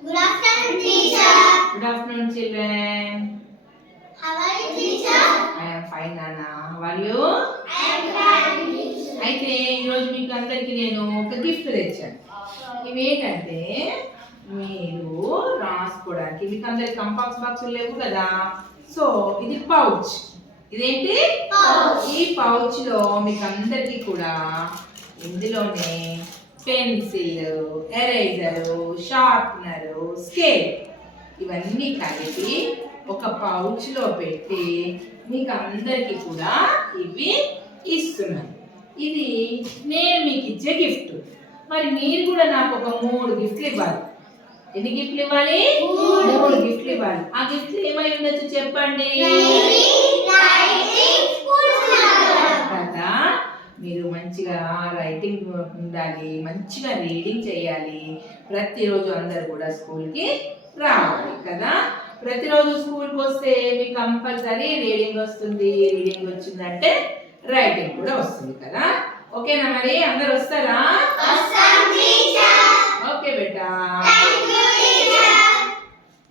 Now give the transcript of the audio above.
Good afternoon, teacher. Good afternoon children How are you, teacher? I am fine నాన్న మరియు I am fine, teacher. అయితే ఈరోజు మీకు అందరికి నేను ఒక గిఫ్ట్ తెచ్చాను ఇవి ఏంటంటే మీరు రాసుకోవడానికి మీకు అందరికి కంపాక్స్ బాక్స్ లేవు కదా సో ఇది పౌచ్ ఇదేంటి Pouch. ఈ పౌచ్లో మీకు అందరికి కూడా ఇందులోనే పెన్సిల్ ఎరేజర్ షార్ప్నర్ స్కేల్. ఇవన్నీ కలిపి ఒక పౌచ్లో పెట్టి మీకు అందరికి కూడా ఇవి ఇస్తున్నాను. ఇది నేను మీకు ఇచ్చే గిఫ్ట్ మరి మీరు కూడా నాకు ఒక మూడు గిఫ్ట్లు ఇవ్వాలి. ఎన్ని గిఫ్ట్లు ఇవ్వాలి? మూడు. మూడు గిఫ్ట్లు ఇవ్వాలి. ఆ గిఫ్ట్లు ఏమై ఉండొచ్చు చెప్పండి Writing, school children. కదా మీరు మంచిగా రైటింగ్ ఉండాలి మంచిగా రీడింగ్ చేయాలి. ప్రతిరోజు అందరు కూడా స్కూల్కి రావాలి కదా? ప్రతిరోజు స్కూల్కి వస్తే మీకు కంపల్సరీ రీడింగ్ వస్తుంది. రీడింగ్ వచ్చిందంటే రైటింగ్ కూడా వస్తుంది కదా? ఓకేనా మరి అందరు వస్తారా?